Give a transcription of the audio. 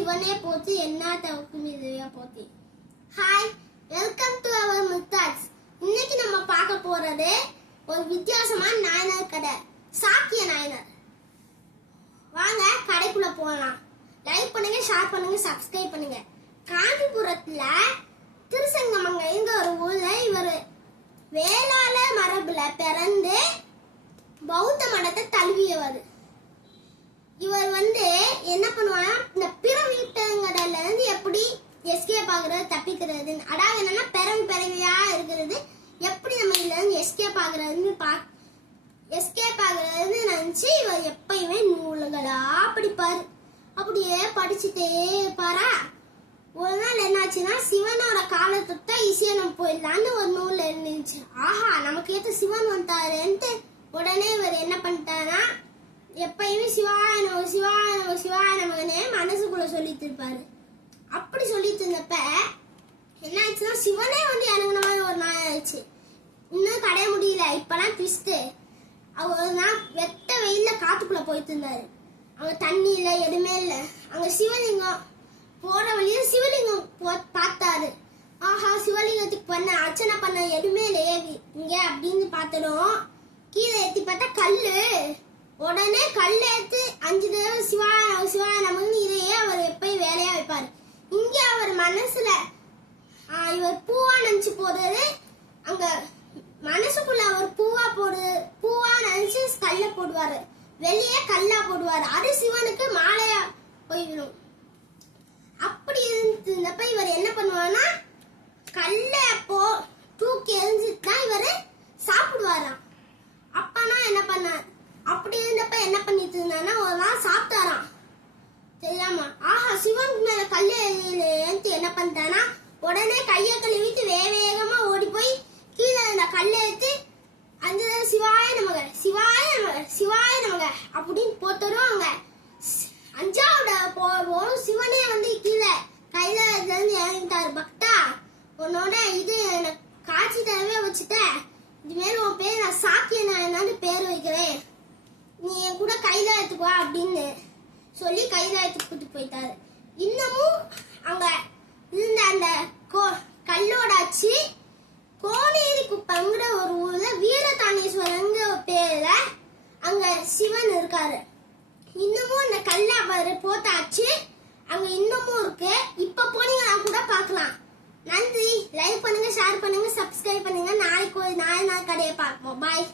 சிவனே போச்சு, என்ன தவக்கும் இதுவே போச்சு. ஹாய், வெல்கம் டு அவர் முத்தாட்ஸ். இன்னைக்கு நம்ம பார்க்க போறது ஒரு வித்தியாசமான நாயனார் கதை, சாக்கிய நாயனார். வாங்க கடைக்குள்ள போகலாம். லைக் பண்ணுங்க, ஷேர் பண்ணுங்க, சப்ஸ்கிரைப் பண்ணுங்க. காஞ்சிபுரத்துல திருசங்கமங்கைங்கிற ஒரு ஊர்ல இவர் வேளாள மரபுல பிறந்து பௌத்த மதத்தை தழுவியவர். இவர் என்ன பண்ணுவாங்க, இந்த பிற வீட்டங்கடல இருந்து எப்படி எஸ்கேப் ஆகுறது, தப்பிக்கிறது, அதாவது என்னன்னா பிறவியா இருக்கிறது, எப்படி நம்ம இதுல இருந்து எஸ்கேப் ஆகுறதுன்னு நினைச்சு இவர் எப்பயுமே நூல்களா படிப்பாரு. அப்படியே படிச்சுட்டே இருப்பாரா. ஒரு நாள் என்னாச்சுன்னா, சிவனோட காலத்தொட்ட இசையனம் போயிடலான்னு ஒரு நூல்ல இருந்துச்சு. ஆஹா, நமக்கு ஏத்த சிவன் வந்தாருன்ட்டு உடனே இவர் என்ன பண்ணிட்டாருன்னா, எப்பயுமே சிவாய நம சிவாய நம சிவாய நமகனே மனசுக்குள்ள சொல்லிட்டு இருப்பாரு. அப்படி சொல்லிட்டு இருந்தப்ப என்ன ஆச்சுன்னா, சிவனே இறங்குன மாதிரி ஒரு நாள் ஆயிடுச்சு. இன்னும் கடைய முடியல. இப்பெல்லாம் ட்விஸ்ட். அவர் நான் வெட்ட வெயில காத்துக்குள்ள போயிட்டு இருந்தாரு. அங்க தண்ணி இல்ல, எதுவுமே இல்ல. அங்க சிவலிங்கம் போற வழியில சிவலிங்கம் பார்த்தாரு. ஆஹா, சிவலிங்கத்துக்கு பண்ண அர்ச்சனை பண்ண எதுவுமே இல்லையே இங்க அப்படின்னு பார்த்ததும் கீழே ஏத்தி பார்த்தா கல்லு. உடனே கல் எடுத்து 5 தடவை சிவாய சிவாய நமக்கு இதையே அவர் எப்பயும் வேலையா வைப்பாரு. இங்க அவர் மனசுல இவர் பூவா நினைச்சு போடுறது. அங்க மனசுக்குள்ள அவர் பூவா நினைச்சு கல்ல போடுவாரு, வெளியே கல்லா போடுவாரு. அது சிவனுக்கு மாலையா போயிடும். அப்படி இருந்தப்ப இவர் என்ன பண்ணுவாருன்னா, கல்ல தூக்கி எரிஞ்சுட்டு தான் இவரு சாப்பிடுவாராம். அப்பனா என்ன பண்ணார், அப்படி இருந்தப்ப என்ன பண்ணிட்டு இருந்தானா, ஒரு நாள் சாப்பிட்டாராம் தெரியாம. ஆஹா, சிவன் மேல கல்லு என்ன பண்ணிட்டானா, உடனே கைய கழுவிட்டு வேகமா ஓடி போய் கீழே இந்த கல்லை எடுத்து 5 சிவாய நமக சிவாய நமக சிவாய நமக அப்படின்னு போட்டுரும். அவங்க 5வது சிவனே கீழே கையில இருந்து இறங்கிட்டாரு. பக்தா, உன்னோட இது காட்சி தரவே வச்சுட்டேன். இது மேல உன் பேர் நான் சாக்கிய நாயனான்னு பேர் வைக்கிறேன், நீ என் கூட கையில எடுத்துக்குவா அப்படின்னு சொல்லி கையில எடுத்துக்கிட்டு போயிட்டாரு. இன்னமும் அங்க இருந்த அந்த கல்லோட ஆச்சு கோனேரி குப்பங்கிற ஒரு ஊர்ல வீரதானேஸ்வரங்கிற பேர்ல அங்க சிவன் இருக்காரு. இன்னமும் அந்த கல்ல அவர் போட்டாச்சு, அங்க இன்னமும் இருக்கு. இப்ப போனீங்கன்னா கூட பாக்கலாம். நன்றி. லைக் பண்ணுங்க, ஷேர் பண்ணுங்க, சப்ஸ்கிரைப் பண்ணுங்க. நாளைக்கு ஒரு நாயனார் கதையை பார்ப்போம். பாய்.